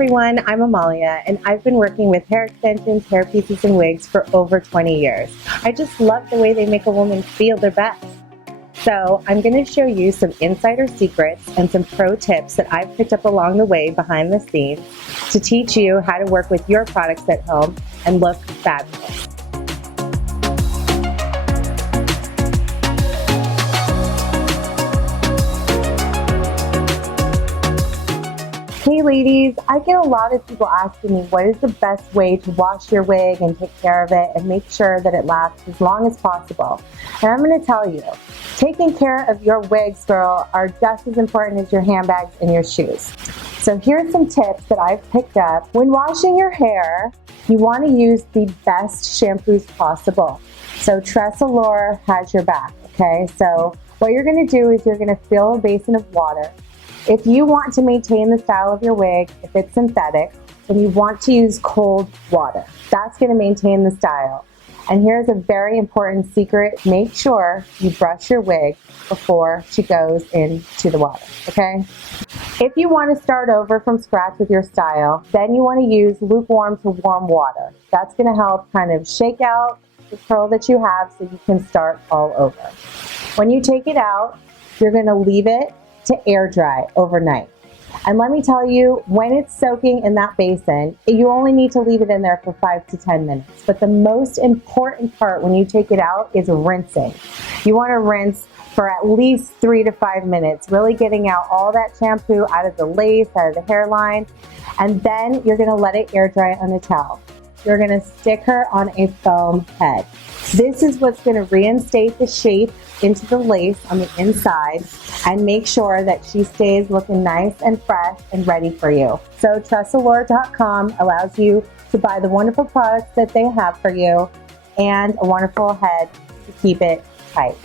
everyone, I'm Amalia and I've been working with hair extensions, hair pieces, and wigs for over 20 years. I just love the way they make a woman feel their best. So I'm going to show you some insider secrets and some pro tips that I've picked up along the way behind the scenes to teach you how to work with your products at home and look fabulous. Hey ladies, I get a lot of people asking me what is the best way to wash your wig and take care of it and make sure that it lasts as long as possible. And I'm going to tell you, taking care of your wigs, girl, are just as important as your handbags and your shoes. So here's some tips that I've picked up. When washing your hair, you want to use the best shampoos possible. So TressAllure has your back, okay? So what you're going to do is you're going to fill a basin of water. If you want to maintain the style of your wig, if it's synthetic, then you want to use cold water. That's going to maintain the style. And here's a very important secret. Make sure you brush your wig before she goes into the water, okay? If you want to start over from scratch with your style, then you want to use lukewarm to warm water. That's going to help kind of shake out the curl that you have so you can start all over. When you take it out, you're going to leave it to air dry overnight. And let me tell you, when it's soaking in that basin, you only need to leave it in there for 5 to 10 minutes. But the most important part when you take it out is rinsing. You want to rinse for at least 3 to 5 minutes, really getting out all that shampoo out of the lace, out of the hairline. And then you're going to let it air dry on a towel. You're going to stick her on a foam head. This is what's going to reinstate the shape into the lace on the inside and make sure that she stays looking nice and fresh and ready for you. So TressAllure.com allows you to buy the wonderful products that they have for you and a wonderful head to keep it tight.